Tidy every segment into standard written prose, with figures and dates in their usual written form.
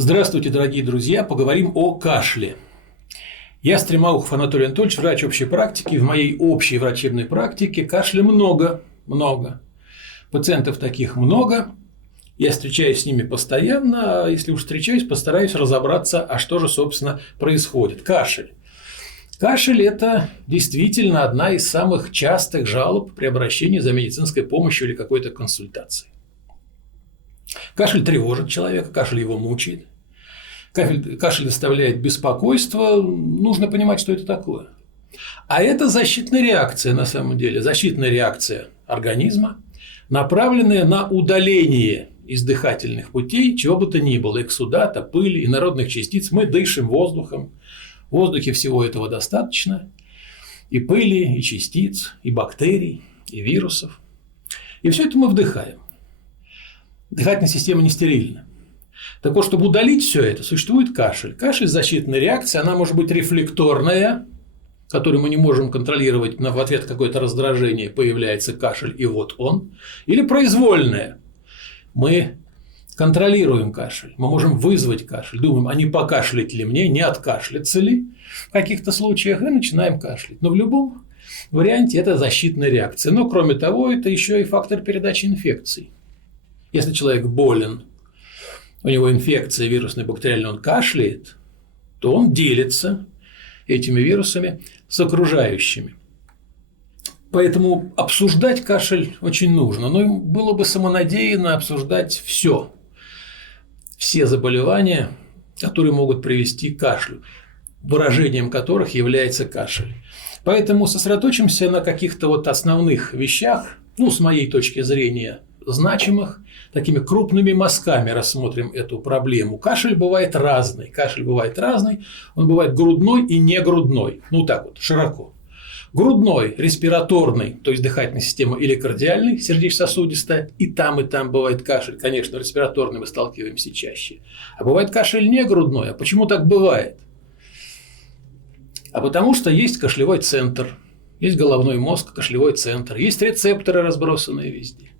Здравствуйте, дорогие друзья! Поговорим о кашле. Я Стремаухов Анатолий Анатольевич, врач общей практики. В моей общей врачебной практике кашля много. Пациентов таких много. Я встречаюсь с ними постоянно, а если уж встречаюсь, постараюсь разобраться, а что же, собственно, происходит. Кашель. Кашель – это действительно одна из самых частых жалоб при обращении за медицинской помощью или какой-то консультацией. Кашель тревожит человека, кашель его мучает. Кашель доставляет беспокойство, нужно понимать, что это такое. А это защитная реакция на самом деле, защитная реакция организма, направленная на удаление из дыхательных путей чего бы то ни было, эксудата, пыли, инородных частиц. Мы дышим воздухом, в воздухе всего этого достаточно, и пыли, и частиц, и бактерий, и вирусов. И все это мы вдыхаем. Дыхательная система не стерильна. Так вот, чтобы удалить все это, существует кашель. Кашель – защитная реакция, она может быть рефлекторная, которую мы не можем контролировать, но в ответ какое-то раздражение появляется кашель, и вот он. Или произвольная. Мы контролируем кашель, мы можем вызвать кашель, думаем, а не покашлять ли мне, не откашляться ли в каких-то случаях, и начинаем кашлять. Но в любом варианте это защитная реакция. Но кроме того, это еще и фактор передачи инфекций. Если человек болен, у него инфекция вирусная, бактериальная, он кашляет, то он делится этими вирусами с окружающими. Поэтому обсуждать кашель очень нужно. Но было бы самонадеянно обсуждать все заболевания, которые могут привести к кашлю, выражением которых является кашель. Поэтому сосредоточимся на каких-то вот основных вещах, с моей точки зрения, значимых, такими крупными мазками рассмотрим эту проблему. Кашель бывает разный. Он бывает грудной и не грудной. Так вот, широко. Грудной, респираторный, то есть дыхательная система, или кардиальный, сердечно-сосудистая, и там бывает кашель. Конечно, респираторный мы сталкиваемся чаще. А бывает кашель не грудной. А почему так бывает? А потому что есть кашлевой центр, есть головной мозг, кашлевой центр, есть рецепторы, разбросанные везде.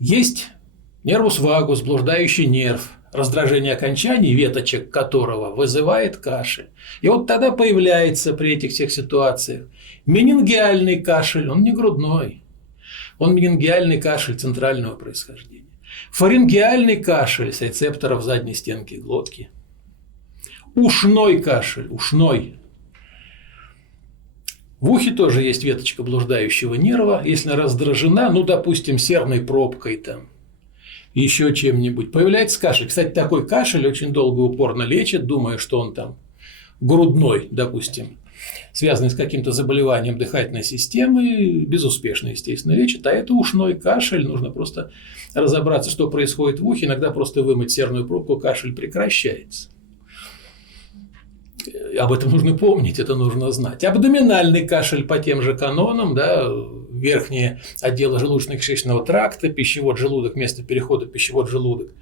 Есть нервус вагус, блуждающий нерв, раздражение окончаний, веточек которого вызывает кашель. И вот тогда появляется при этих всех ситуациях менингиальный кашель, он не грудной, он менингиальный кашель центрального происхождения. Фарингеальный кашель с рецепторов задней стенки глотки. Ушной кашель, ушной. В ухе тоже есть веточка блуждающего нерва. Если она раздражена, допустим, серной пробкой там, еще чем-нибудь, появляется кашель. Кстати, такой кашель очень долго и упорно лечат, думая, что он там грудной, допустим, связанный с каким-то заболеванием дыхательной системы, безуспешно, естественно, лечат. А это ушной кашель, нужно просто разобраться, что происходит в ухе. Иногда просто вымыть серную пробку, кашель прекращается. Об этом нужно помнить, это нужно знать. Абдоминальный кашель по тем же канонам, верхние отделы желудочно-кишечного тракта, пищевод, желудок, место перехода пищевод, желудок,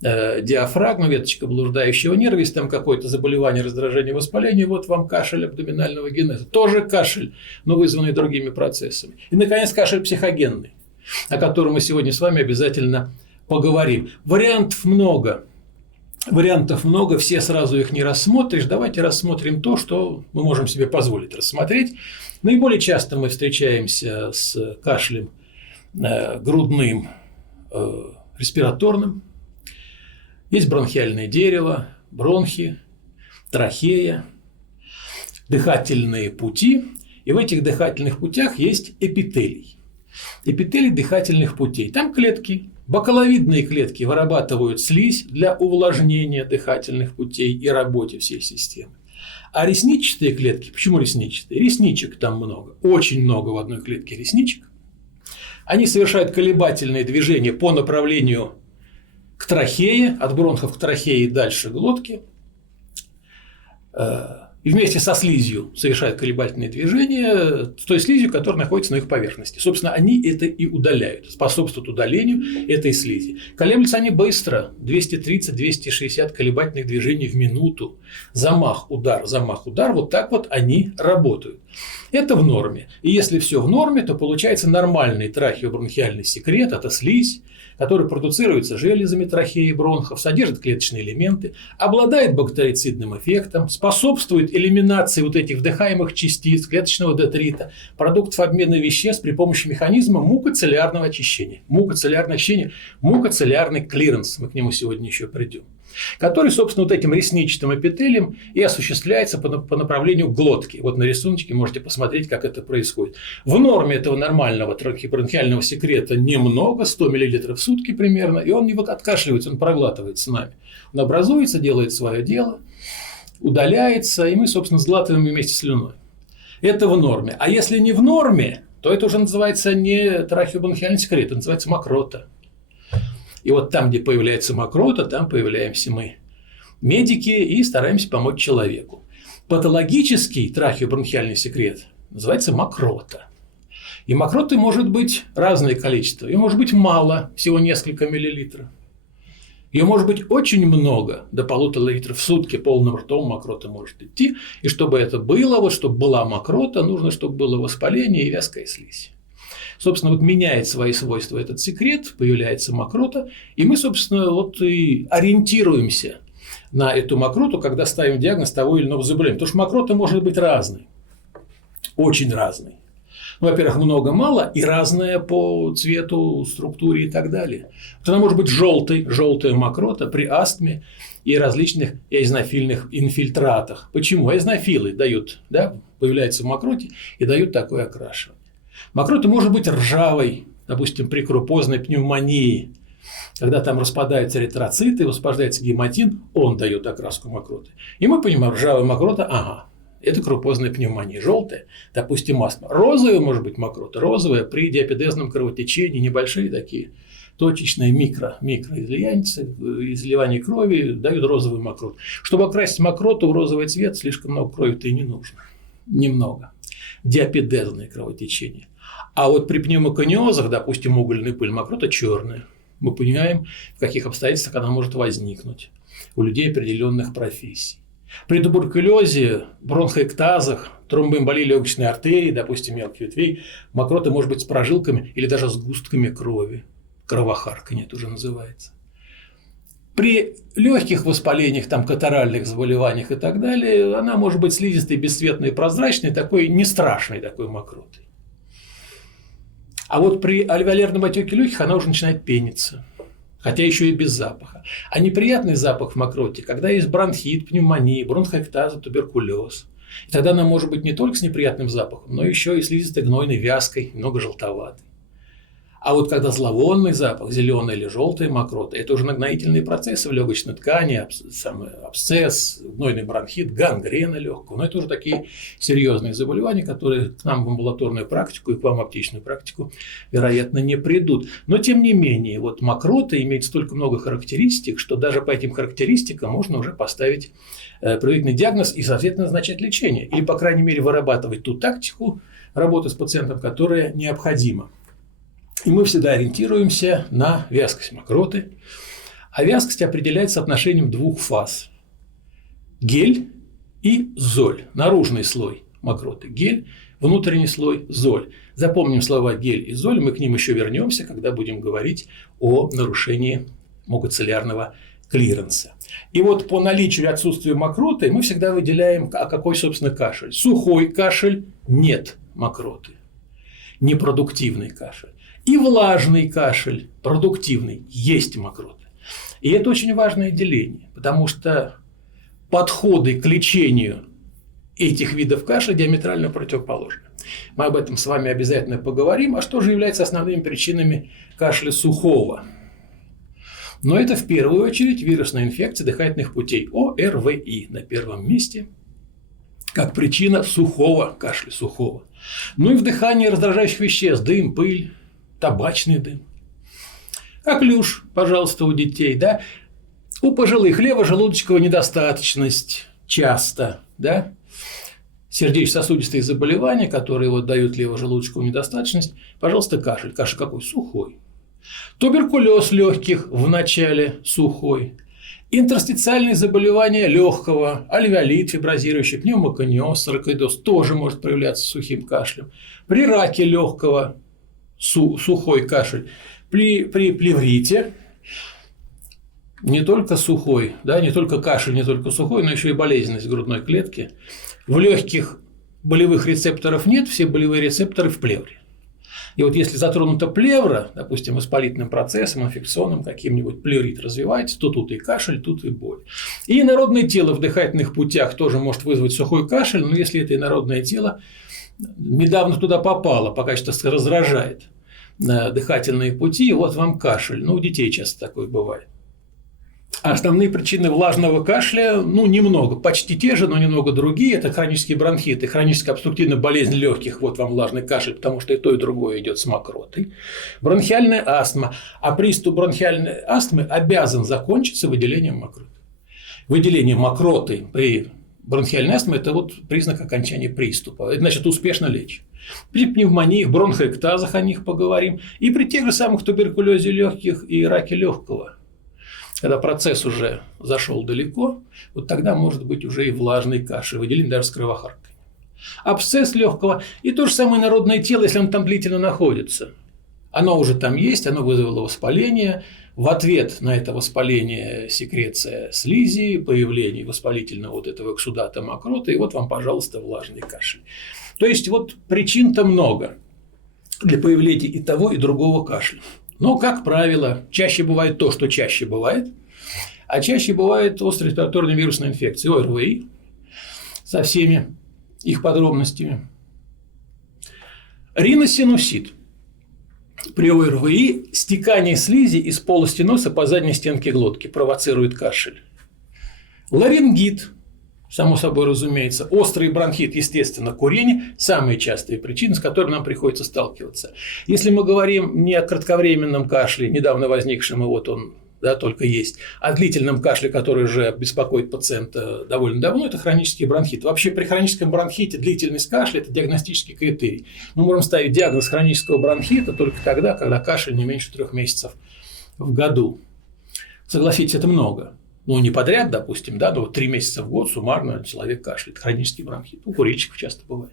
диафрагма, веточка блуждающего нерва, если там какое-то заболевание, раздражение, воспаление, вот вам кашель абдоминального генеза. Тоже кашель, но вызванный другими процессами. И, наконец, кашель психогенный, о котором мы сегодня с вами обязательно поговорим. Вариантов много, все сразу их не рассмотришь. Давайте рассмотрим то, что мы можем себе позволить рассмотреть. Наиболее часто мы встречаемся с кашлем грудным, респираторным. Есть бронхиальное дерево, бронхи, трахея, дыхательные пути. И в этих дыхательных путях есть эпителий. Эпителий дыхательных путей. Там клетки. Бакаловидные клетки вырабатывают слизь для увлажнения дыхательных путей и работы всей системы. А ресничатые клетки, почему ресничатые? Ресничек там много, очень много в одной клетке ресничек. Они совершают колебательные движения по направлению к трахее, от бронхов к трахее и дальше глотки. и вместе со слизью совершают колебательные движения с той слизью, которая находится на их поверхности. Собственно, они это и удаляют, способствуют удалению этой слизи. Колеблются они быстро, 230-260 колебательных движений в минуту. Замах, удар, вот так вот они работают. Это в норме. И если все в норме, то получается нормальный трахеобронхиальный секрет, это слизь, который продуцируется железами трахеи и бронхов, содержит клеточные элементы, обладает бактерицидным эффектом, способствует элиминации вот этих вдыхаемых частиц, клеточного детрита, продуктов обмена веществ при помощи механизма мукоцеллярного очищения. Мукоцеллярное очищение, мукоцеллярный клиренс, мы к нему сегодня еще придем, который, собственно, вот этим ресничатым эпителием и осуществляется по направлению глотки. Вот на рисунке можете посмотреть, как это происходит. В норме этого нормального трахеобронхиального секрета немного, 100 мл в сутки примерно, и он не откашливается, он проглатывается нами. Он образуется, делает свое дело, удаляется, и мы, собственно, сглатываем вместе с слюной. Это в норме. А если не в норме, то это уже называется не трахеобронхиальный секрет, это называется мокрота. И вот там, где появляется мокрота, там появляемся мы, медики, и стараемся помочь человеку. Патологический трахеобронхиальный секрет называется мокрота. И мокроты может быть разное количество. Ее может быть мало, всего несколько миллилитров. Ее может быть очень много, до 1,5 литра в сутки полным ртом мокрота может идти. И чтобы это было, вот чтобы была мокрота, нужно, чтобы было воспаление и вязкая слизь. Собственно, вот меняет свои свойства этот секрет, появляется мокрота, и мы, собственно, вот и ориентируемся на эту мокроту, когда ставим диагноз того или иного заболевания. Потому что мокрота может быть разной, очень разной. Ну, во-первых, много-мало и разная по цвету, структуре и так далее. Вот она может быть желтая мокрота при астме и различных эозинофильных инфильтратах. Почему? Эозинофилы дают, да, появляются в мокроте и дают такое окрашивание. Мокрота может быть ржавой, допустим, при крупозной пневмонии. Когда там распадаются эритроциты, высвобождается гематин, он дает окраску мокроты. И мы понимаем, ржавая мокрота, ага, это крупозная пневмония. Желтая, допустим, астма. Розовая может быть мокрота. Розовая при диапедезном кровотечении, небольшие такие точечные микроизливания крови дают розовую мокроту. Чтобы окрасить мокроту в розовый цвет, слишком много крови-то и не нужно. Немного. Диапедезное кровотечение. А вот при пневмокониозах, допустим, угольная пыль, мокрота черная. Мы понимаем, в каких обстоятельствах она может возникнуть у людей определенных профессий. При туберкулезе, бронхоэктазах, тромбоэмболии легочной артерии, допустим, мелких ветвей, мокрота может быть с прожилками или даже сгустками крови. Кровохарканье это уже называется. При легких воспалениях, там, катаральных заболеваниях и так далее, она может быть слизистой, бесцветной, прозрачной, такой не страшной такой мокротой. А вот при альвеолярном отеке легких она уже начинает пениться, хотя еще и без запаха. А неприятный запах в мокроте, когда есть бронхит, пневмония, бронхоэктаза, туберкулез. И тогда она может быть не только с неприятным запахом, но еще и слизистой, гнойной, вязкой, много желтоватой. А вот когда зловонный запах, зеленая или желтая мокрота, это уже нагноительные процессы в легочной ткани, абсцесс, гнойный бронхит, гангрена легкого. Но это уже такие серьезные заболевания, которые к нам в амбулаторную практику и к вам в аптечную практику, вероятно, не придут. Но тем не менее, вот мокрота имеет столько много характеристик, что даже по этим характеристикам можно уже поставить предварительный диагноз и, соответственно, назначать лечение. Или, по крайней мере, вырабатывать ту тактику работы с пациентом, которая необходима. И мы всегда ориентируемся на вязкость мокроты. А вязкость определяется соотношением двух фаз. Гель и золь. Наружный слой мокроты – гель, внутренний слой – золь. Запомним слова гель и золь, мы к ним еще вернемся, когда будем говорить о нарушении мукоцеллярного клиренса. И вот по наличию и отсутствию мокроты мы всегда выделяем, а какой, собственно, кашель. Сухой кашель – нет мокроты. Непродуктивный кашель. И влажный кашель, продуктивный, есть мокрота. И это очень важное деление, потому что подходы к лечению этих видов кашля диаметрально противоположны. Мы об этом с вами обязательно поговорим. А что же является основными причинами кашля сухого? Но это в первую очередь вирусная инфекция дыхательных путей, ОРВИ на первом месте, как причина сухого кашля, сухого. Ну и вдыхание раздражающих веществ, дым, пыль, табачный дым. Коклюш, пожалуйста, у детей, да? У пожилых левожелудочковая недостаточность часто да, сердечно-сосудистые заболевания, которые вот дают левожелудочковую недостаточность, пожалуйста, кашель. Кашель какой? Сухой. Туберкулез легких в начале сухой. Интерстициальные заболевания легкого, альвеолит фиброзирующий, пневмокониоз, саркоидоз тоже может проявляться сухим кашлем. При раке легкого сухой кашель. При плеврите не только сухой, да, не только кашель, не только сухой, но еще и болезненность грудной клетки. В легких болевых рецепторов нет, все болевые рецепторы в плевре. И вот если затронута плевра, допустим, воспалительным процессом, инфекционным каким-нибудь, плеврит развивается, то тут и кашель, тут и боль. И инородное тело в дыхательных путях тоже может вызвать сухой кашель, но если это инородное тело недавно туда попало, пока что раздражает дыхательные пути, вот вам кашель. Ну, у детей часто такое бывает. А основные причины влажного кашля, ну, немного, почти те же, но немного другие. Это хронические бронхиты, хроническая обструктивная болезнь легких, вот вам влажный кашель, потому что и то, и другое идет с мокротой. Бронхиальная астма. А приступ бронхиальной астмы обязан закончиться выделением мокроты. Выделение мокроты при бронхиальной астме – это вот признак окончания приступа. Это значит, успешно лечь. При пневмониях, бронхоэктазах о них поговорим. И при тех же самых туберкулезе легких и раке легкого. Когда процесс уже зашел далеко, вот тогда может быть уже и влажный кашель, выделение даже с кровохарканьем. Абсцесс легкого и то же самое инородное тело, если оно там длительно находится. Оно уже там есть, оно вызвало воспаление. В ответ на это воспаление секреция слизи, появление воспалительного вот этого эксудата мокроты, и вот вам, пожалуйста, влажный кашель. То есть вот причин-то много для появления и того, и другого кашля. Но, как правило, чаще бывает то, что чаще бывает, а чаще бывает острая респираторная вирусная инфекция, ОРВИ, со всеми их подробностями. Риносинусит. При ОРВИ стекание слизи из полости носа по задней стенке глотки провоцирует кашель. Ларингит, само собой разумеется, острый бронхит, естественно, курение – самые частые причины, с которыми нам приходится сталкиваться. Если мы говорим не о кратковременном кашле, недавно возникшем, и вот он, да, только есть, а о длительном кашле, который уже беспокоит пациента довольно давно, это хронический бронхит. Вообще при хроническом бронхите длительность кашля – это диагностический критерий. Мы можем ставить диагноз хронического бронхита только тогда, когда кашель не меньше 3 месяцев в году. Согласитесь, это много. Ну, не подряд, допустим, да, но 3 месяца в год суммарно человек кашляет. Хронический бронхит. У курильщиков часто бывает.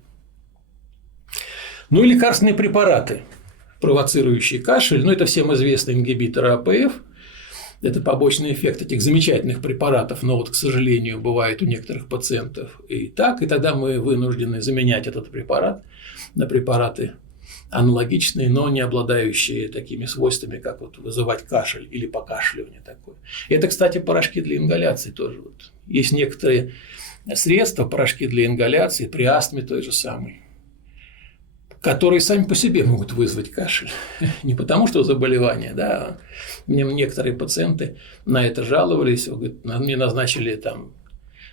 Ну и лекарственные препараты, провоцирующие кашель. Ну, это всем известные ингибиторы АПФ. Это побочный эффект этих замечательных препаратов, но вот, к сожалению, бывает у некоторых пациентов и так. И тогда мы вынуждены заменять этот препарат на препараты аналогичные, но не обладающие такими свойствами, как вот вызывать кашель или покашливание такое. Это, кстати, порошки для ингаляции тоже. Вот. Есть некоторые средства, порошки для ингаляции при астме той же самой, которые сами по себе могут вызвать кашель. Не потому, что заболевание, да. Мне некоторые пациенты на это жаловались, говорят, мне назначили там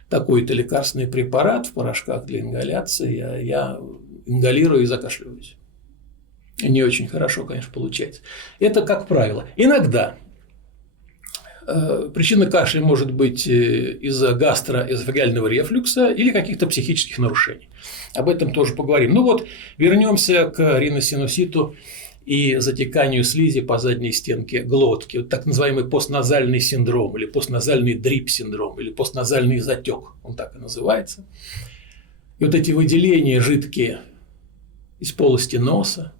такой-то лекарственный препарат в порошках для ингаляции, а я ингалирую и закашливаюсь. Не очень хорошо, конечно, получается. Это как правило. Иногда причина кашля может быть из-за гастроэзофагеального рефлюкса или каких-то психических нарушений. Об этом тоже поговорим. Ну вот, вернемся к риносинуситу и затеканию слизи по задней стенке глотки. Вот так называемый постназальный синдром, или постназальный дрип-синдром, или постназальный затек, он так и называется. И вот эти выделения жидкие из полости носа,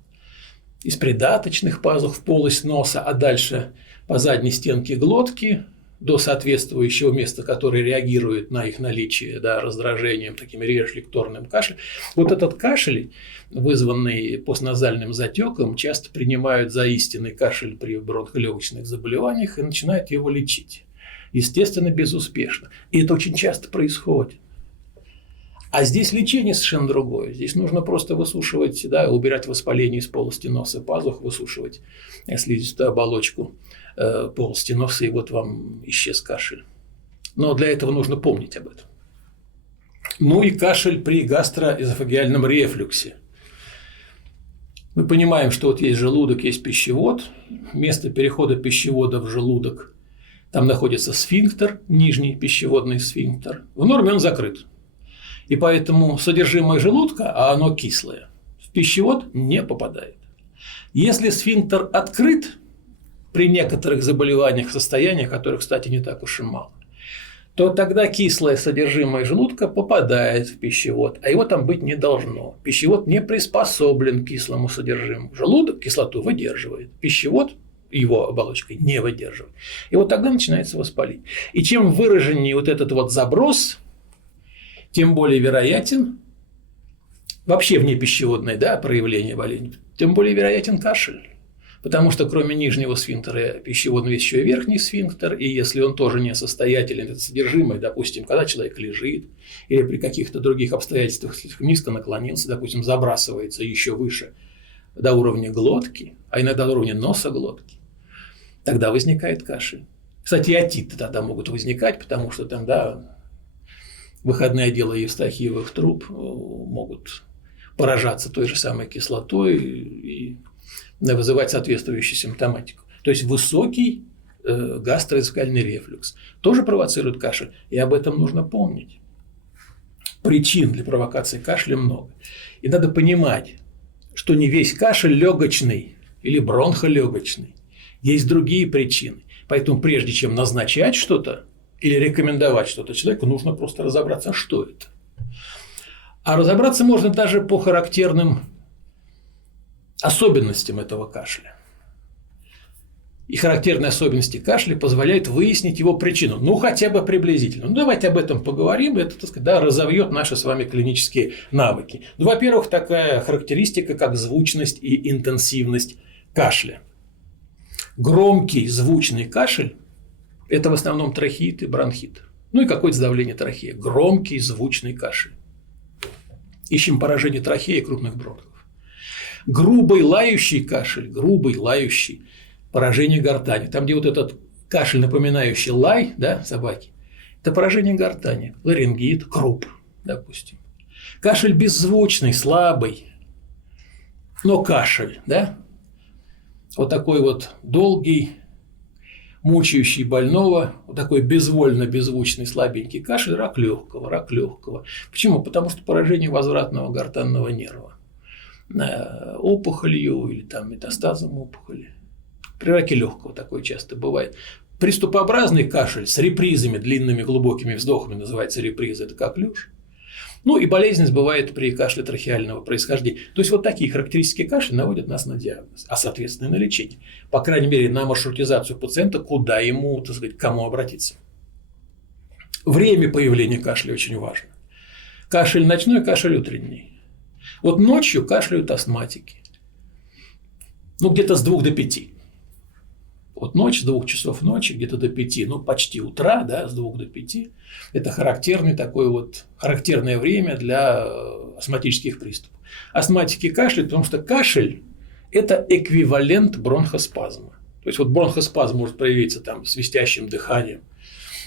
из придаточных пазух в полость носа, а дальше по задней стенке глотки до соответствующего места, которое реагирует на их наличие, да, раздражением, таким рефлекторным кашлем. Вот этот кашель, вызванный постназальным затеком, часто принимают за истинный кашель при бронхолегочных заболеваниях и начинают его лечить. Естественно, безуспешно. И это очень часто происходит. А здесь лечение совершенно другое. Здесь нужно просто высушивать, да, убирать воспаление из полости носа, пазух, высушивать слизистую оболочку полости носа, и вот вам исчез кашель. Но для этого нужно помнить об этом. Ну и кашель при гастроэзофагеальном рефлюксе. Мы понимаем, что вот есть желудок, есть пищевод. Место перехода пищевода в желудок, там находится сфинктер, нижний пищеводный сфинктер. В норме он закрыт. И поэтому содержимое желудка, а оно кислое, в пищевод не попадает. Если сфинктер открыт, при некоторых заболеваниях, состояниях, которых, кстати, не так уж и мало, то тогда кислое содержимое желудка попадает в пищевод, а его там быть не должно. Пищевод не приспособлен к кислому содержимому. Желудок кислоту выдерживает, пищевод его оболочкой не выдерживает. И вот тогда начинается воспаление. И чем выраженнее вот этот вот заброс, тем более вероятен вообще внепищеводное, да, проявление болезни, тем более вероятен кашель. Потому что кроме нижнего сфинктера пищеводного есть еще и верхний сфинктер, и если он тоже несостоятелен, это содержимое, допустим, когда человек лежит или при каких-то других обстоятельствах низко наклонился, допустим, забрасывается еще выше до уровня глотки, а иногда до уровня носа глотки, тогда возникает кашель. Кстати, и отиты тогда могут возникать, потому что там, да, выходные отделы евстахиевых труб могут поражаться той же самой кислотой и вызывать соответствующую симптоматику. То есть высокий гастроэзофагальный рефлюкс тоже провоцирует кашель, и об этом нужно помнить. Причин для провокации кашля много. И надо понимать, что не весь кашель легочный или бронхолегочный. Есть другие причины. Поэтому прежде чем назначать что-то или рекомендовать что-то человеку, нужно просто разобраться, что это. А разобраться можно даже по характерным особенностям этого кашля. И характерные особенности кашля позволяют выяснить его причину, ну хотя бы приблизительно. Ну давайте об этом поговорим, это, так сказать, да, разовьет наши с вами клинические навыки. Ну, во-первых, такая характеристика, как звучность и интенсивность кашля. Громкий звучный кашель – это в основном трахеит и бронхит. Ну и какое-то сдавление трахеи. Громкий звучный кашель. Ищем поражение трахеи и крупных бронхов. Грубый лающий кашель, грубый лающий, поражение гортани. Там, где вот этот кашель, напоминающий лай, да, собаки, это поражение гортани, ларингит, круп, допустим. Кашель беззвучный, слабый, но кашель, да, вот такой вот долгий, мучающий больного, вот такой безвольно беззвучный слабенький кашель, рак легкого, рак легкого. Почему? Потому что поражение возвратного гортанного нерва. Опухолью или там метастазом опухоли. При раке легкого такое часто бывает. Приступообразный кашель с репризами, длинными глубокими вздохами, называется реприза, это коклюш. Ну и болезненность бывает при кашле трахеального происхождения. То есть вот такие характеристики кашля наводят нас на диагноз, а соответственно на лечение. По крайней мере на маршрутизацию пациента, куда ему, так сказать, к кому обратиться. Время появления кашля очень важно. Кашель ночной, кашель утренний. Вот ночью кашляют астматики. Ну, где-то с 2 до 5. Вот ночь, с 2 часов ночи, где-то до 5, ну, почти утра, да, с 2 до 5. Это характерное время для астматических приступов. Астматики кашляют, потому что кашель – это эквивалент бронхоспазма. То есть, вот бронхоспазм может проявиться там свистящим дыханием,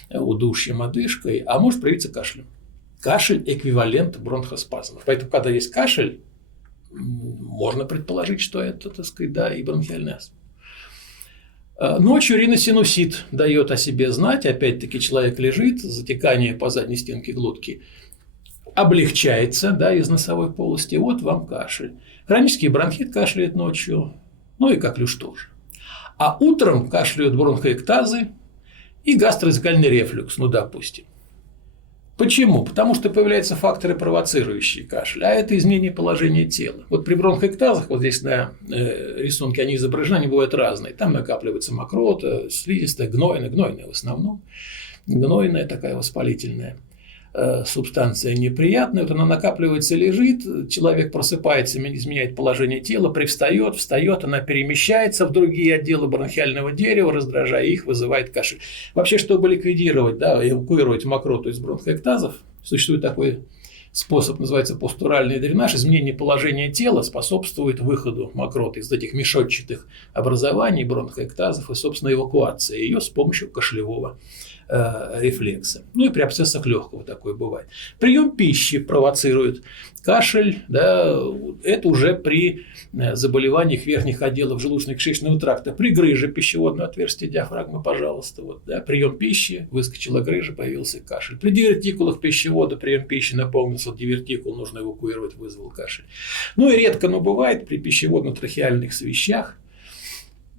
удушьем, одышкой, а может проявиться кашлем. Кашель – эквивалент бронхоспазма. Поэтому, когда есть кашель, можно предположить, что это, так сказать, да, и бронхиальная астма. Ночью риносинусит дает о себе знать. Опять-таки, человек лежит, затекание по задней стенке глотки облегчается, да, из носовой полости. Вот вам кашель. Хронический бронхит кашляет ночью, ну и коклюш тоже. А утром кашляют бронхоэктазы и гастроэзофагальный рефлюкс, ну, допустим. Почему? Потому что появляются факторы, провоцирующие кашель, а это изменение положения тела. Вот при бронхоэктазах, вот здесь на рисунке они изображены, они бывают разные. Там накапливается мокрота, слизистая, гнойная в основном. Гнойная такая воспалительная субстанция неприятная. Вот она накапливается, лежит, человек просыпается, изменяет положение тела, привстает, встает, она перемещается в другие отделы бронхиального дерева, раздражая их, вызывает кашель. Вообще, чтобы ликвидировать, да, эвакуировать мокроту из бронхоэктазов, существует такой способ, называется постуральный дренаж. Изменение положения тела способствует выходу мокроты из этих мешочатых образований, бронхоэктазов и, собственно, эвакуации ее с помощью кашлевого рефлекса. Ну и при абсцессах легкого такое бывает. Прием пищи провоцирует кашель, да, это уже при заболеваниях верхних отделов желудочно-кишечного тракта, при грыже пищеводного отверстия диафрагмы, пожалуйста, вот, да, прием пищи, выскочила грыжа, появился кашель. При дивертикулах пищевода прием пищи наполнился дивертикул, нужно эвакуировать, вызвал кашель. Ну и редко, но бывает при пищеводно-трахеальных свищах,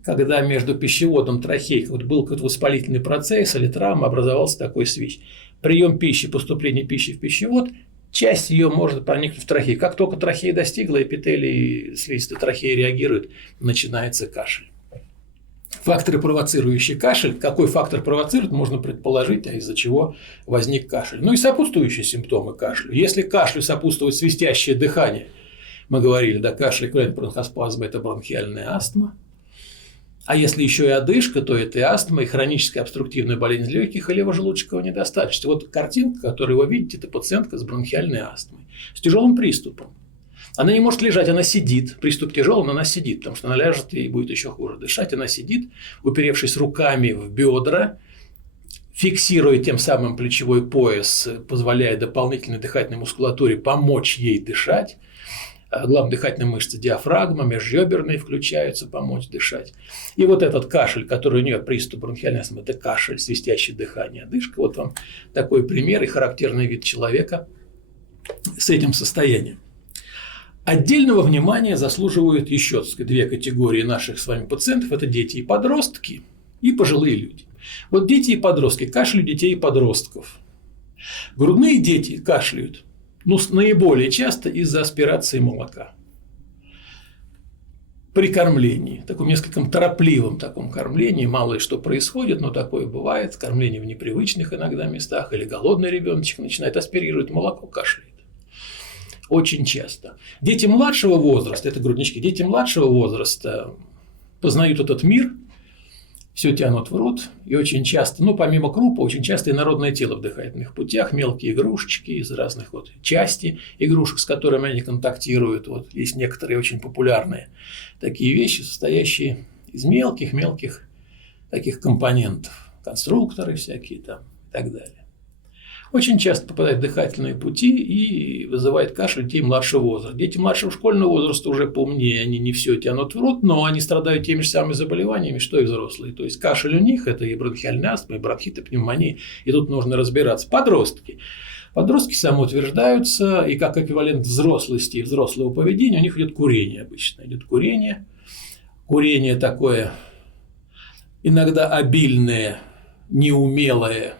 когда между пищеводом трахеей вот был какой-то воспалительный процесс или травма, образовался такой свищ. Прием пищи, поступление пищи в пищевод, часть ее может проникнуть в трахею. Как только трахея достигла, эпителий слизистой трахеи реагирует, начинается кашель. Факторы, провоцирующие кашель. Какой фактор провоцирует, можно предположить, а из-за чего возник кашель. Ну и сопутствующие симптомы кашлю. Если кашлю сопутствует свистящее дыхание, мы говорили, да, кашель, бронхоспазм – это бронхиальная астма. А если еще и одышка, то это и астма, и хроническая обструктивная болезнь легких, и левожелудочковая недостаточность. Вот картинка, которую вы видите, это пациентка с бронхиальной астмой, с тяжелым приступом. Она не может лежать, она сидит. Приступ тяжелый, но она сидит, потому что она ляжет и будет еще хуже дышать. Она сидит, уперевшись руками в бедра, фиксируя тем самым плечевой пояс, позволяя дополнительной дыхательной мускулатуре помочь ей дышать. Главные дыхательные мышцы диафрагма, межреберные включаются, помочь дышать. И вот этот кашель, который у нее приступ бронхиальной астмы, это кашель, свистящее дыхание, одышка. Вот вам такой пример и характерный вид человека с этим состоянием. Отдельного внимания заслуживают еще, так сказать, две категории наших с вами пациентов. Это дети и подростки и пожилые люди. Вот дети и подростки, кашель у детей и подростков. Грудные дети кашляют. Ну, наиболее часто из-за аспирации молока. При кормлении, таком несколько торопливом таком кормлении, мало ли что происходит, но такое бывает, кормление в непривычных иногда местах, или голодный ребеночек начинает аспирировать молоко, кашляет. Очень часто. Дети младшего возраста, это груднички, дети младшего возраста познают этот мир, все тянут в рот, и очень часто, ну, помимо крупа, очень часто инородное тело в дыхательных путях, мелкие игрушечки из разных вот частей игрушек, с которыми они контактируют. Вот есть некоторые очень популярные такие вещи, состоящие из мелких таких компонентов, конструкторы всякие там и так далее. Очень часто попадают в дыхательные пути и вызывает кашель детей младшего возраста. Дети младшего школьного возраста уже поумнее, они не все тянут в рот, но они страдают теми же самыми заболеваниями, что и взрослые. То есть кашель у них – это и бронхиальная астма, и бронхит, и пневмония, и тут нужно разбираться. Подростки. Подростки самоутверждаются, и как эквивалент взрослости и взрослого поведения у них идет курение обычно. Идет курение. Курение такое иногда обильное, неумелое,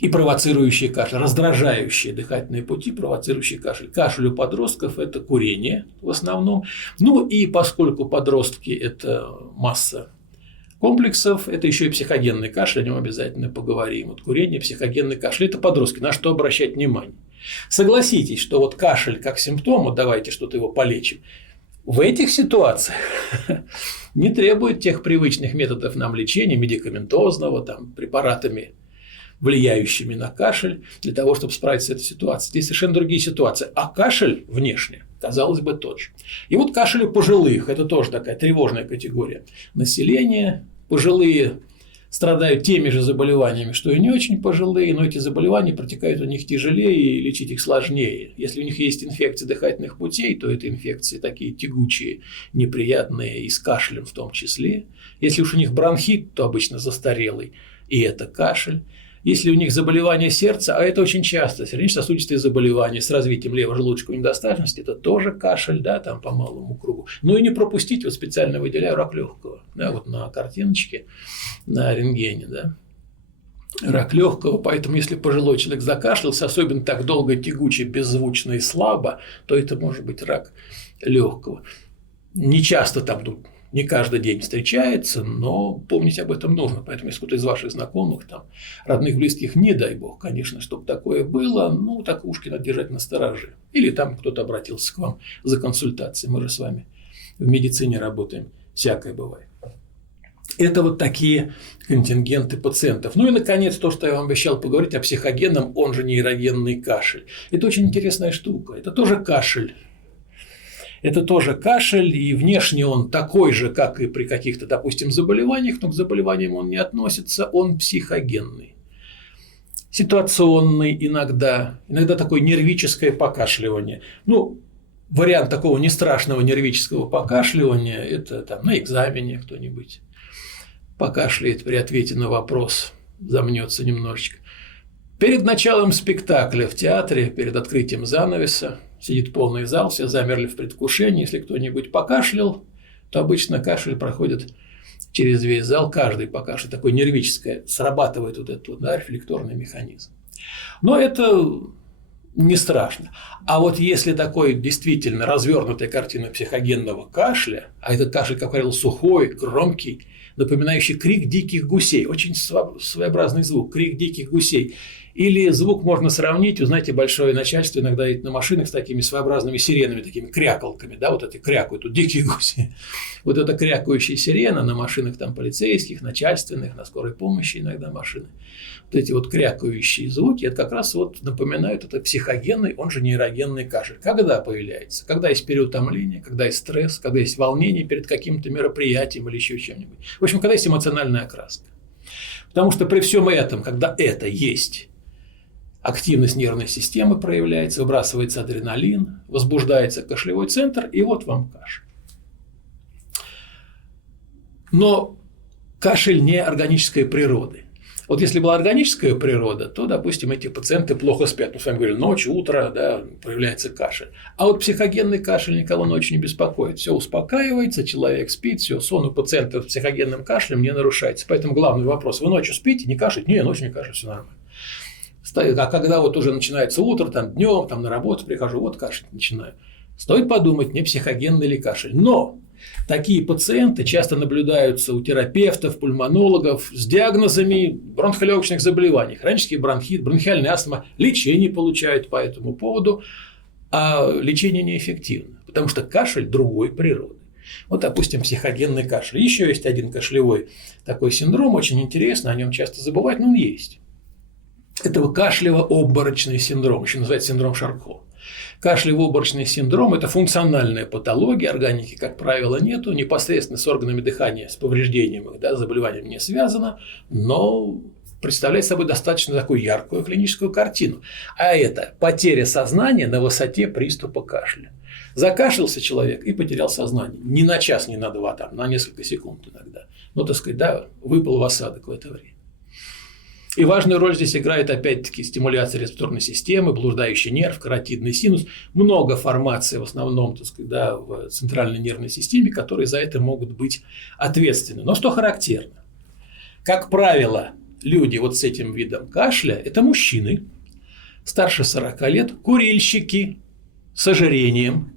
и провоцирующий кашель, раздражающие дыхательные пути, провоцирующий кашель. Кашель у подростков – это курение в основном. Ну и поскольку подростки – это масса комплексов, это еще и психогенный кашель, о нем обязательно поговорим. Вот курение, психогенный кашель – это подростки, на что обращать внимание. Согласитесь, что вот кашель как симптом, вот давайте что-то его полечим, в этих ситуациях не требует тех привычных методов нам лечения, медикаментозного, там, препаратами, влияющими на кашель, для того, чтобы справиться с этой ситуацией. Здесь совершенно другие ситуации. А кашель внешне, казалось бы, тот же. И вот кашель у пожилых – это тоже такая тревожная категория населения. Пожилые страдают теми же заболеваниями, что и не очень пожилые, но эти заболевания протекают у них тяжелее и лечить их сложнее. Если у них есть инфекции дыхательных путей, то это инфекции такие тягучие, неприятные, и с кашлем в том числе. Если уж у них бронхит, то обычно застарелый, и это кашель. Если у них заболевание сердца, а это очень часто, сердечно-сосудистые заболевания с развитием левожелудочковой недостаточности, это тоже кашель, да, там по малому кругу. Ну и не пропустить, вот специально выделяю рак легкого, да, вот на картиночке, на рентгене, да, рак легкого. Поэтому, если пожилой человек закашлялся, особенно так долго, тягуче, беззвучно и слабо, то это может быть рак легкого. Не часто там, не каждый день встречается, но помнить об этом нужно. Поэтому, если кто-то из ваших знакомых, там, родных, близких, не дай бог, конечно, чтобы такое было, ну, так ушки надо держать настороже. Или там кто-то обратился к вам за консультацией. Мы же с вами в медицине работаем. Всякое бывает. Это вот такие контингенты пациентов. Ну и, наконец, то, что я вам обещал поговорить о психогенном, он же нейрогенный кашель. Это очень интересная штука. Это тоже кашель. Это тоже кашель, и внешне он такой же, как и при каких-то, допустим, заболеваниях, но к заболеваниям он не относится, он психогенный. Ситуационный иногда такое нервическое покашливание. Ну, вариант такого нестрашного нервического покашливания – это там на экзамене кто-нибудь покашляет при ответе на вопрос, замнется немножечко. Перед началом спектакля в театре, перед открытием занавеса, сидит полный зал, все замерли в предвкушении. Если кто-нибудь покашлял, то обычно кашель проходит через весь зал, каждый покашляет. Такое нервическое, срабатывает вот этот вот, да, рефлекторный механизм. Но это не страшно. А вот если такой действительно развернутая картина психогенного кашля, а этот кашель, как правило, сухой, громкий, напоминающий крик диких гусей, очень своеобразный звук, крик диких гусей. Или звук можно сравнить, вы знаете, большое начальство иногда едет на машинах с такими своеобразными сиренами, такими крякалками, да, вот эти крякают, тут дикие гуси. Вот эта крякающая сирена на машинах там полицейских, начальственных, на скорой помощи иногда машины. Вот эти вот крякающие звуки, это как раз вот напоминают это психогенный, он же нейрогенный кашель. Когда появляется? Когда есть переутомление, когда есть стресс, когда есть волнение перед каким-то мероприятием или еще чем-нибудь. В общем, когда есть эмоциональная окраска. Потому что при всем этом, когда это есть, активность нервной системы проявляется, выбрасывается адреналин, возбуждается кашлевой центр, и вот вам кашель. Но кашель не органической природы. Вот если была органическая природа, то, допустим, эти пациенты плохо спят. Мы с вами говорили, ночь, утро, да, проявляется кашель. А вот психогенный кашель никого ночью не беспокоит. Все успокаивается, человек спит, все, сон у пациента с психогенным кашлем не нарушается. Поэтому главный вопрос: вы ночью спите, не кашляете? Не, ночью не кашляю, все нормально. А когда вот уже начинается утро, там днем, там на работу прихожу, вот кашлять начинаю. Стоит подумать, не психогенный ли кашель. Но такие пациенты часто наблюдаются у терапевтов, пульмонологов с диагнозами бронхолегочных заболеваний, хронический бронхит, бронхиальная астма, лечение получают по этому поводу, а лечение неэффективно, потому что кашель другой природы. Вот, допустим, психогенный кашель. Еще есть один кашлевой такой синдром, очень интересно, о нем часто забывают, но он есть. Это кашлево-обморочный синдром, еще называется синдром Шарко. Кашлево-обморочный синдром – это функциональная патология, органики, как правило, нету, непосредственно с органами дыхания, с повреждением их, да, заболеванием не связано, но представляет собой достаточно такую яркую клиническую картину. А это потеря сознания на высоте приступа кашля. Закашлялся человек и потерял сознание. Не на час, не на два, там, на несколько секунд иногда. Ну, так сказать, да, выпал в осадок в это время. И важную роль здесь играет, опять-таки, стимуляция рецепторной системы, блуждающий нерв, каротидный синус. Много формаций, в основном, так сказать, да, в центральной нервной системе, которые за это могут быть ответственны. Но что характерно? Как правило, люди вот с этим видом кашля – это мужчины старше 40 лет, курильщики с ожирением.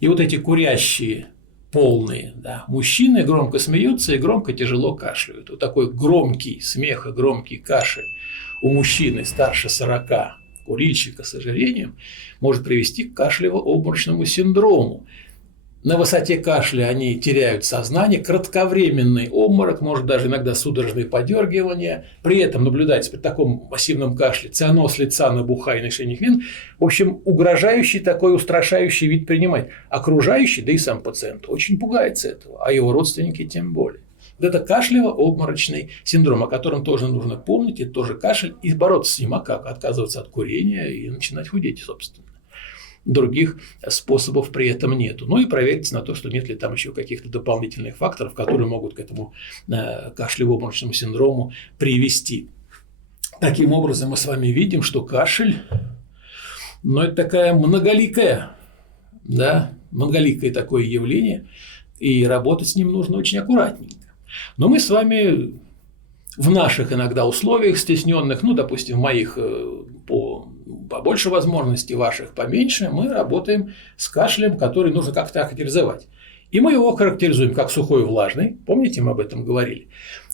И вот эти курящие полные, да, мужчины громко смеются и громко тяжело кашляют. Вот такой громкий смех и громкий кашель у мужчины старше 40, курильщика с ожирением, может привести к кашлево-обморочному синдрому. На высоте кашля они теряют сознание, кратковременный обморок, может даже иногда судорожные подергивания. При этом наблюдается при таком массивном кашле цианоз лица, набухание шейных вен. В общем, угрожающий такой устрашающий вид принимать. Окружающий, да и сам пациент очень пугается этого, а его родственники тем более. Вот это кашлево-обморочный синдром, о котором тоже нужно помнить, это тоже кашель, и бороться с ним, а как? Отказываться от курения и начинать худеть, собственно. Других способов при этом нету. Ну и проверьте на то, что нет ли там еще каких-то дополнительных факторов, которые могут к этому кашлево-обморочному синдрому привести. Таким образом, мы с вами видим, что кашель, ну, это такая многоликое, да, многоликое такое явление, и работать с ним нужно очень аккуратненько. Но мы с вами в наших иногда условиях стесненных, ну, допустим, моих побольше возможностей, ваших поменьше, мы работаем с кашлем, который нужно как-то охарактеризовать. И мы его характеризуем как сухой и влажный. Помните, мы об этом говорили?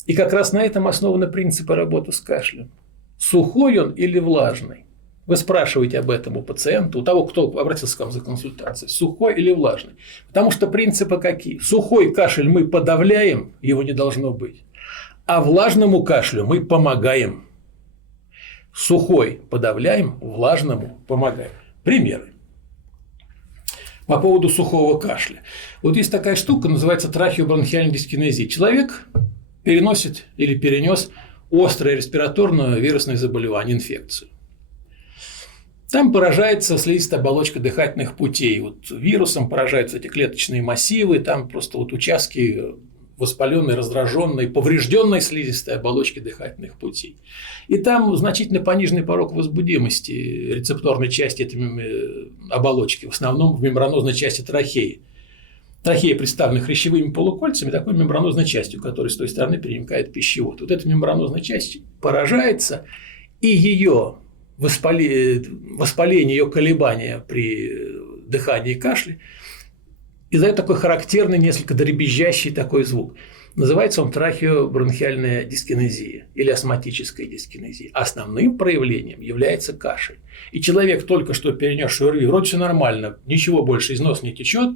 И как раз на этом основаны принципы работы с кашлем. Сухой он или влажный? Вы спрашиваете об этом у пациента, у того, кто обратился к вам за консультацией, сухой или влажный. Потому что принципы какие? Сухой кашель мы подавляем, его не должно быть. А влажному кашлю мы помогаем. Сухой подавляем, влажному помогаем. Примеры. По поводу сухого кашля. Вот есть такая штука, называется трахеобронхиальная дискинезия. Человек переносит или перенес острое респираторное вирусное заболевание, инфекцию. Там поражается слизистая оболочка дыхательных путей. Вот вирусом поражаются эти клеточные массивы, там просто вот участки воспаленной, раздраженной, поврежденной слизистой оболочки дыхательных путей. И там значительно пониженный порог возбудимости рецепторной части этой оболочки, в основном в мембранозной части трахеи. Трахея представлена хрящевыми полукольцами, такой мембранозной частью, которая с той стороны переникает пищевод. Вот эта мембранозная часть поражается, и ее воспаление, ее колебания при дыхании и кашле издает такой характерный, несколько дребезжащий такой звук. Называется он трахеобронхиальная дискинезия или астматическая дискинезия. Основным проявлением является кашель. И человек, только что перенесший ОРВИ, вроде все нормально, ничего больше из носа не течет,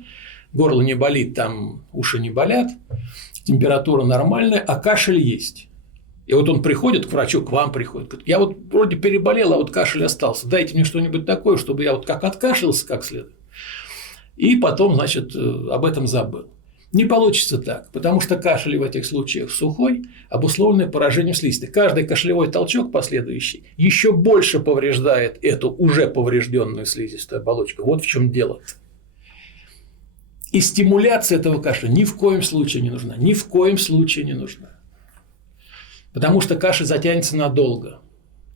горло не болит, там уши не болят, температура нормальная, а кашель есть. И вот он приходит к врачу, к вам приходит, говорит: я вот вроде переболел, а вот кашель остался, дайте мне что-нибудь такое, чтобы я вот как откашлялся как следует. И потом, значит, об этом забыл. Не получится так, потому что кашель в этих случаях сухой, обусловленный поражением слизистой. Каждый кашлевой толчок последующий еще больше повреждает эту уже поврежденную слизистую оболочку. Вот в чем дело. И стимуляция этого кашля ни в коем случае не нужна. Ни в коем случае не нужна. Потому что кашель затянется надолго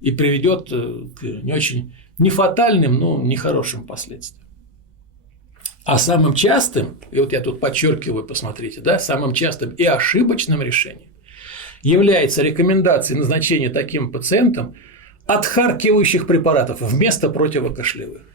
и приведет к не очень не фатальным, но нехорошим последствиям. А самым частым, и вот я тут подчеркиваю, посмотрите, да, самым частым и ошибочным решением является рекомендация назначения таким пациентам отхаркивающих препаратов вместо противокашлевых.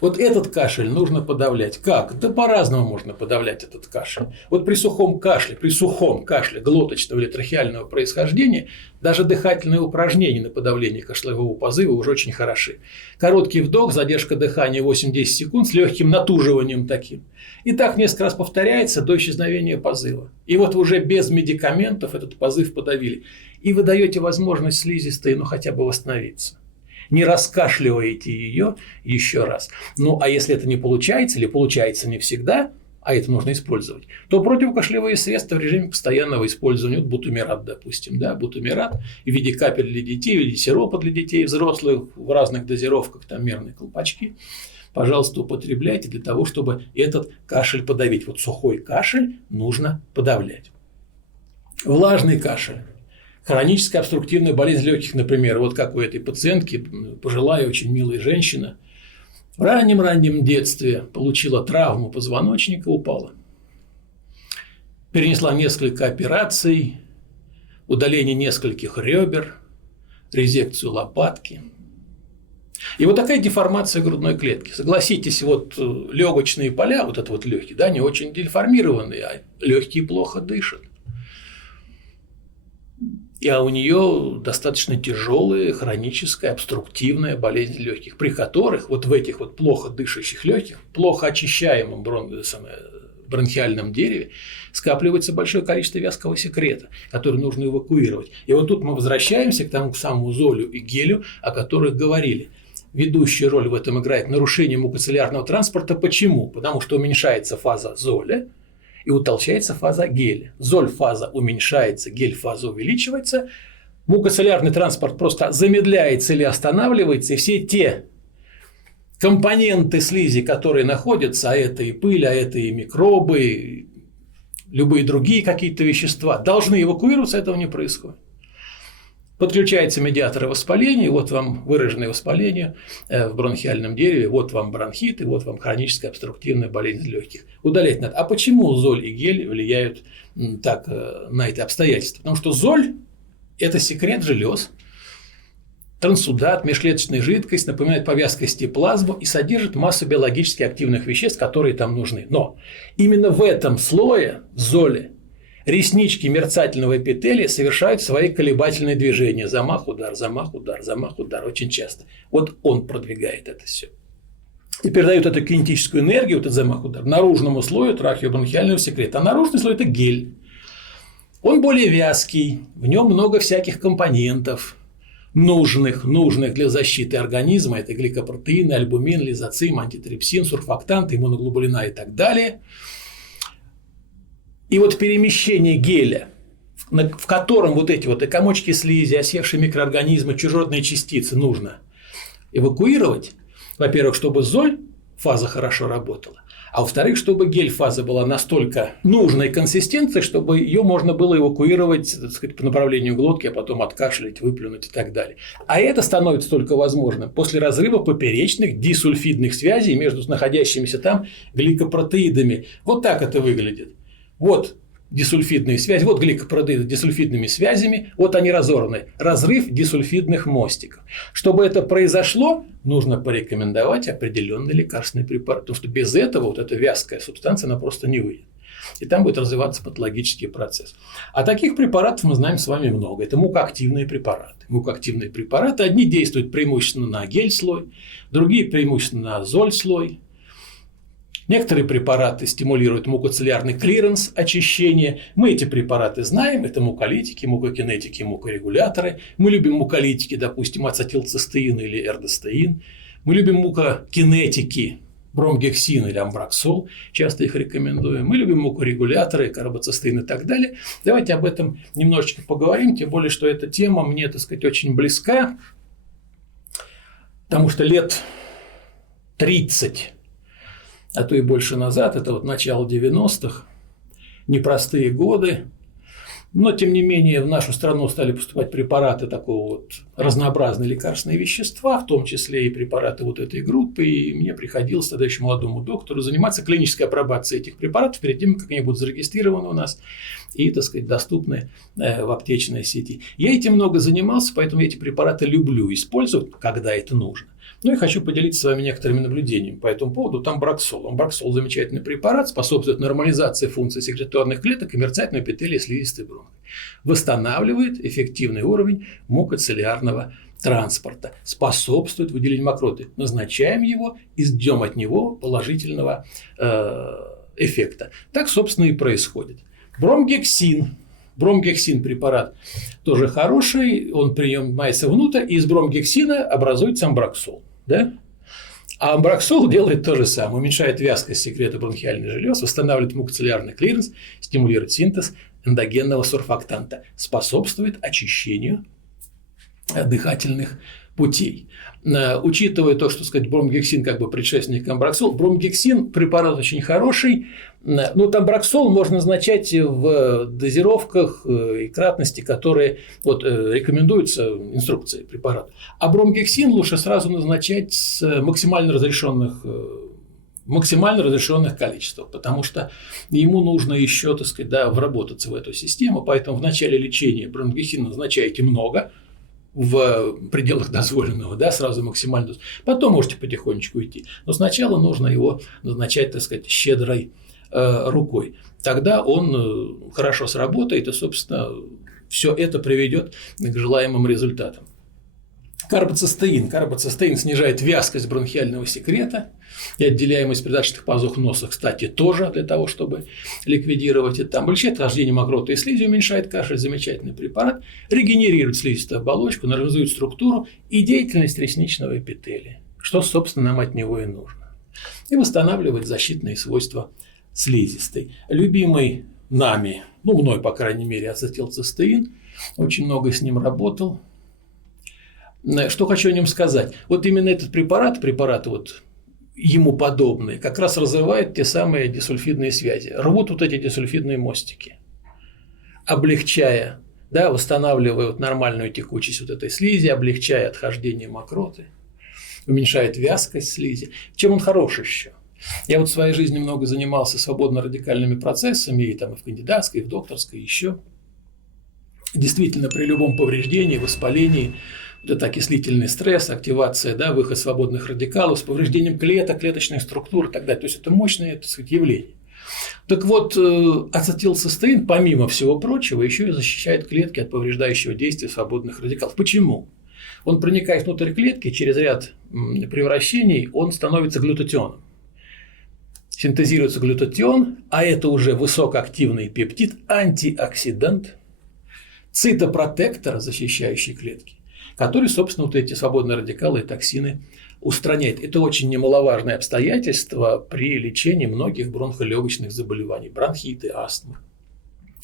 Вот этот кашель нужно подавлять. Как? Да по-разному можно подавлять этот кашель. Вот при сухом кашле глоточного или трахеального происхождения даже дыхательные упражнения на подавление кашлевого позыва уже очень хороши. Короткий вдох, задержка дыхания 8-10 секунд с легким натуживанием таким. И так несколько раз повторяется до исчезновения позыва. И вот уже без медикаментов этот позыв подавили. И вы даете возможность слизистой, хотя бы восстановиться. Не раскашливаете ее еще раз. Ну, а если это не получается, или получается не всегда, а это нужно использовать, то противокашлевые средства в режиме постоянного использования, вот бутумират, допустим, да, бутумират в виде капель для детей, в виде сиропа для детей взрослых, в разных дозировках, там мерные колпачки, пожалуйста, употребляйте для того, чтобы этот кашель подавить. Вот сухой кашель нужно подавлять. Влажный кашель. Хроническая обструктивная болезнь легких, например, вот как у этой пациентки, пожилая, очень милая женщина, в раннем детстве получила травму позвоночника, упала. Перенесла несколько операций, удаление нескольких ребер, резекцию лопатки. И вот такая деформация грудной клетки. Согласитесь, вот легочные поля, вот это вот легкие, да, не очень деформированные, а легкие плохо дышат. А у нее достаточно тяжелая хроническая обструктивная болезнь легких, при которых вот в этих вот плохо дышащих легких, плохо очищаемом бронхиальном дереве скапливается большое количество вязкого секрета, который нужно эвакуировать. И вот тут мы возвращаемся к самому золю и гелю, о которых говорили. Ведущую роль в этом играет нарушение мукоциллярного транспорта. Почему? Потому что уменьшается фаза золя и утолщается фаза геля. Золь-фаза уменьшается, гель-фаза увеличивается, мукоциллярный транспорт просто замедляется или останавливается, и все те компоненты слизи, которые находятся, а это и пыль, а это и микробы, любые другие какие-то вещества, должны эвакуироваться, этого не происходит. Подключаются медиаторы воспаления, вот вам выраженное воспаление в бронхиальном дереве, вот вам бронхит, и вот вам хроническая обструктивная болезнь легких. Удалять надо. А почему золь и гель влияют так на это обстоятельство? Потому что золь – это секрет желез, трансудат, межклеточная жидкость, напоминает по вязкости плазму и содержит массу биологически активных веществ, которые там нужны. Но именно в этом слое, в золе, реснички мерцательного эпителия совершают свои колебательные движения. Замах, удар, замах, удар, замах, удар. Очень часто. Вот он продвигает это все. И передает эту кинетическую энергию, вот этот замах, удар, наружному слою трахеобронхиального секрета. А наружный слой – это гель. Он более вязкий, в нем много всяких компонентов. нужных для защиты организма. Это гликопротеины, альбумин, лизоцим, антитрипсин, сурфактанты, иммуноглобулина и так далее. И вот перемещение геля, в котором вот эти вот и комочки слизи, осевшие микроорганизмы, чужеродные частицы нужно эвакуировать, во-первых, чтобы золь-фаза хорошо работала, а во-вторых, чтобы гель-фаза была настолько нужной консистенции, чтобы ее можно было эвакуировать, так сказать, по направлению глотки, а потом откашлять, выплюнуть и так далее. А это становится только возможным после разрыва поперечных дисульфидных связей между находящимися там гликопротеидами. Вот так это выглядит. Вот дисульфидные связи, вот гликопротеиды с дисульфидными связями, вот они разорваны. Разрыв дисульфидных мостиков. Чтобы это произошло, нужно порекомендовать определенный лекарственный препарат, потому что без этого вот эта вязкая субстанция, она просто не выйдет. И там будет развиваться патологический процесс. А таких препаратов мы знаем с вами много. Это мукоактивные препараты. Мукоактивные препараты, одни действуют преимущественно на гель-слой, другие преимущественно на золь-слой. Некоторые препараты стимулируют мукоцеллярный клиренс, очищение. Мы эти препараты знаем. Это муколитики, мукокинетики, мукорегуляторы. Мы любим муколитики, допустим, ацетилцистеин или эрдостеин. Мы любим мукокинетики, бромгексин или амбраксол. Часто их рекомендуем. Мы любим мукорегуляторы, карбоцистеин и так далее. Давайте об этом немножечко поговорим. Тем более, что эта тема мне, так сказать, очень близка. Потому что лет 30, а то и больше назад, это вот начало 90-х, непростые годы, но, тем не менее, в нашу страну стали поступать препараты такого вот разнообразные лекарственные вещества, в том числе и препараты вот этой группы, и мне приходилось тогда еще молодому доктору заниматься клинической апробацией этих препаратов перед тем, как они будут зарегистрированы у нас и, так сказать, доступны в аптечной сети. Я этим много занимался, поэтому я эти препараты люблю использовать, когда это нужно. Ну и хочу поделиться с вами некоторыми наблюдениями по этому поводу. Там амбраксол. Амбраксол – замечательный препарат, способствует нормализации функций секреторных клеток и мерцательного эпителия слизистой бронхи. Восстанавливает эффективный уровень мукоцеллярного транспорта. Способствует выделению мокроты. Назначаем его и ждем от него положительного эффекта. Так, собственно, и происходит. Бромгексин. Бромгексин препарат тоже хороший, он принимается внутрь, и из бромгексина образуется амбраксол. Да? А амбраксол делает то же самое, уменьшает вязкость секрета бронхиальных желез, восстанавливает мукоцеллярный клиренс, стимулирует синтез эндогенного сурфактанта, способствует очищению дыхательных путей. Учитывая то, что, сказать, бромгексин как бы предшественник амбраксол, бромгексин препарат очень хороший, но амбраксол можно назначать в дозировках и кратности, которые вот, рекомендуются инструкцией препарата. А бромгексин лучше сразу назначать с максимально разрешенных количествах, потому что ему нужно еще, так сказать, да, вработаться в эту систему, поэтому в начале лечения бромгексин назначаете много, в пределах дозволенного, да, сразу максимально. Потом можете потихонечку идти. Но сначала нужно его назначать, так сказать, щедрой рукой. Тогда он хорошо сработает, и, собственно, все это приведет к желаемым результатам. Карбоцистеин. Карбоцистеин снижает вязкость бронхиального секрета и отделяемость придаточных пазух носа, кстати, тоже для того, чтобы ликвидировать это. Там облегчает хождение мокроты и слизи, уменьшает кашель, замечательный препарат, регенерирует слизистую оболочку, нормализует структуру и деятельность ресничного эпителия, что, собственно, нам от него и нужно, и восстанавливает защитные свойства слизистой. Любимый нами, мной, по крайней мере, ацетилцистеин, очень много с ним работал. Что хочу о нем сказать? Вот именно этот препарат вот ему подобные, как раз разрывает те самые дисульфидные связи. Рвут вот эти дисульфидные мостики, облегчая, да, восстанавливая вот нормальную текучесть вот этой слизи, облегчая отхождение мокроты, уменьшает вязкость слизи. Чем он хорош еще? Я вот в своей жизни много занимался свободно-радикальными процессами, и там и в кандидатской, и в докторской, и еще. Действительно, при любом повреждении, воспалении, вот это окислительный стресс, активация, да, выход свободных радикалов с повреждением клеток, клеточных структур и так далее. То есть это мощное, так сказать, явление. Так вот, ацетилцистеин, помимо всего прочего, еще и защищает клетки от повреждающего действия свободных радикалов. Почему? Он проникает внутрь клетки, через ряд превращений он становится глютатионом. Синтезируется глютатион, а это уже высокоактивный пептид, антиоксидант, цитопротектор, защищающий клетки, который, собственно, вот эти свободные радикалы и токсины устраняет. Это очень немаловажное обстоятельство при лечении многих бронхолегочных заболеваний, бронхиты, астмы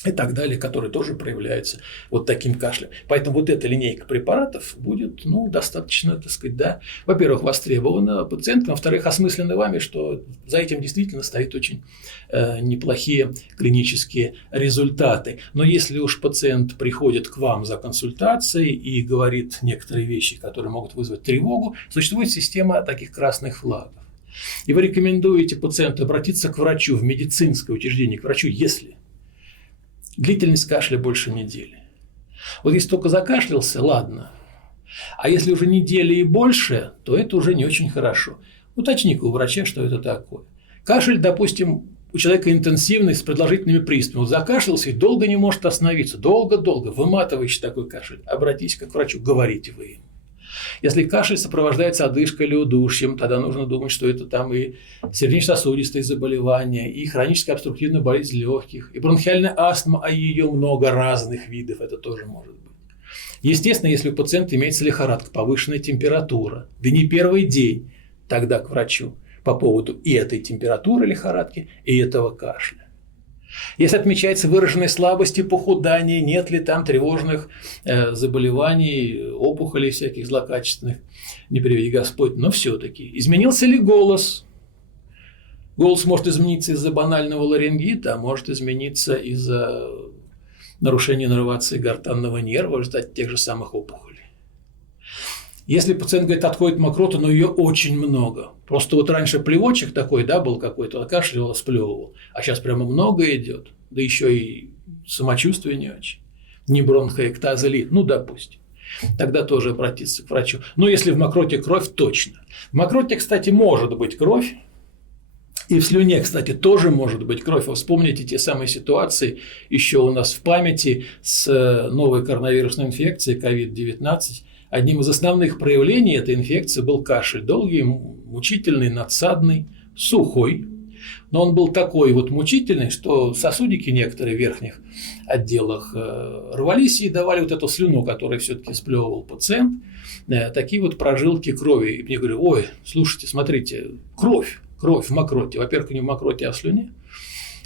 и так далее, которые тоже проявляются вот таким кашлем. Поэтому вот эта линейка препаратов будет, достаточно, так сказать, да, во-первых, востребована пациентом, во-вторых, осмысленно вами, что за этим действительно стоят очень неплохие клинические результаты. Но если уж пациент приходит к вам за консультацией и говорит некоторые вещи, которые могут вызвать тревогу, существует система таких красных флагов. И вы рекомендуете пациенту обратиться к врачу в медицинское учреждение, к врачу, если длительность кашля больше недели. Вот если только закашлялся, ладно. А если уже недели и больше, то это уже не очень хорошо. Уточни-ка у врача, что это такое. Кашель, допустим, у человека интенсивный, с продолжительными приступами. Вот закашлялся и долго не может остановиться. Долго-долго. Выматывающий такой кашель. Обратитесь к врачу, говорите вы ему. Если кашель сопровождается одышкой или удушьем, тогда нужно думать, что это там и сердечно-сосудистые заболевания, и хроническая обструктивная болезнь легких, и бронхиальная астма, а ее много разных видов, это тоже может быть. Естественно, если у пациента имеется лихорадка, повышенная температура, да не первый день, тогда к врачу по поводу и этой температуры лихорадки, и этого кашля. Если отмечается выраженная слабость и похудание, нет ли там тревожных заболеваний, опухолей всяких злокачественных, не приведи Господь, но все-таки. Изменился ли голос? Голос может измениться из-за банального ларингита, а может измениться из-за нарушения иннервации гортанного нерва в результате тех же самых опухолей. Если пациент говорит, отходит мокрота, но ее очень много. Просто вот раньше плевочек такой, да, был какой-то, кашлял, сплевывал. А сейчас прямо много идет. Да еще и самочувствие не очень. Не бронхоэктаза ли, допустим. Тогда тоже обратиться к врачу. Но если в мокроте кровь, точно. В мокроте, кстати, может быть кровь. И в слюне, кстати, тоже может быть кровь. Вы вспомните те самые ситуации еще у нас в памяти с новой коронавирусной инфекцией COVID-19. Одним из основных проявлений этой инфекции был кашель. Долгий, мучительный, надсадный, сухой. Но он был такой вот мучительный, что сосудики некоторые в верхних отделах рвались и давали вот эту слюну, которую все-таки сплевывал пациент. Такие вот прожилки крови. И мне говорю, ой, слушайте, смотрите, кровь в мокроте. Во-первых, не в мокроте, а в слюне.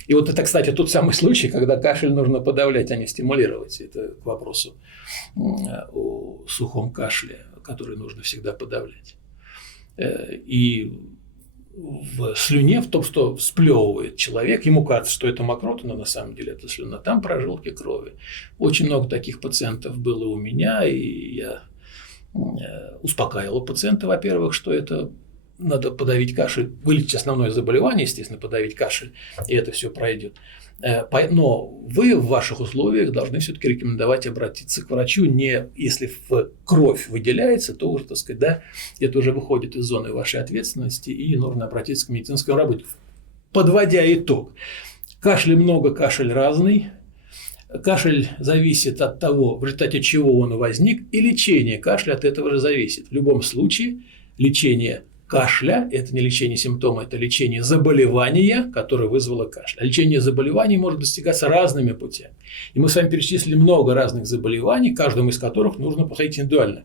И вот это, кстати, тот самый случай, когда кашель нужно подавлять, а не стимулировать. Это к вопросу о сухом кашле, который нужно всегда подавлять. И в слюне, в том, что сплевывает человек, ему кажется, что это мокрота, но на самом деле это слюна, там прожилки крови. Очень много таких пациентов было у меня, и я успокаивал пациента, во-первых, что это надо подавить кашель, вылечить основное заболевание, естественно, подавить кашель, и это все пройдет. Но вы в ваших условиях должны все-таки рекомендовать обратиться к врачу, не если в кровь выделяется, то уже, так сказать, да, это уже выходит из зоны вашей ответственности, и нужно обратиться к медицинскому работнику. Подводя итог, кашля много, кашель разный. Кашель зависит от того, в результате чего он возник, и лечение кашля от этого же зависит. В любом случае, лечение кашля – это не лечение симптома, это лечение заболевания, которое вызвало кашель. А лечение заболеваний может достигаться разными путями. И мы с вами перечислили много разных заболеваний, каждому из которых нужно подходить индивидуально.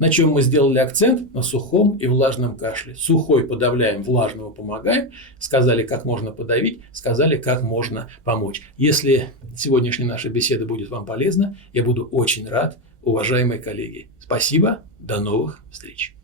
На чем мы сделали акцент? На сухом и влажном кашле. Сухой подавляем, влажного помогаем. Сказали, как можно подавить, сказали, как можно помочь. Если сегодняшняя наша беседа будет вам полезна, я буду очень рад, уважаемые коллеги. Спасибо, до новых встреч.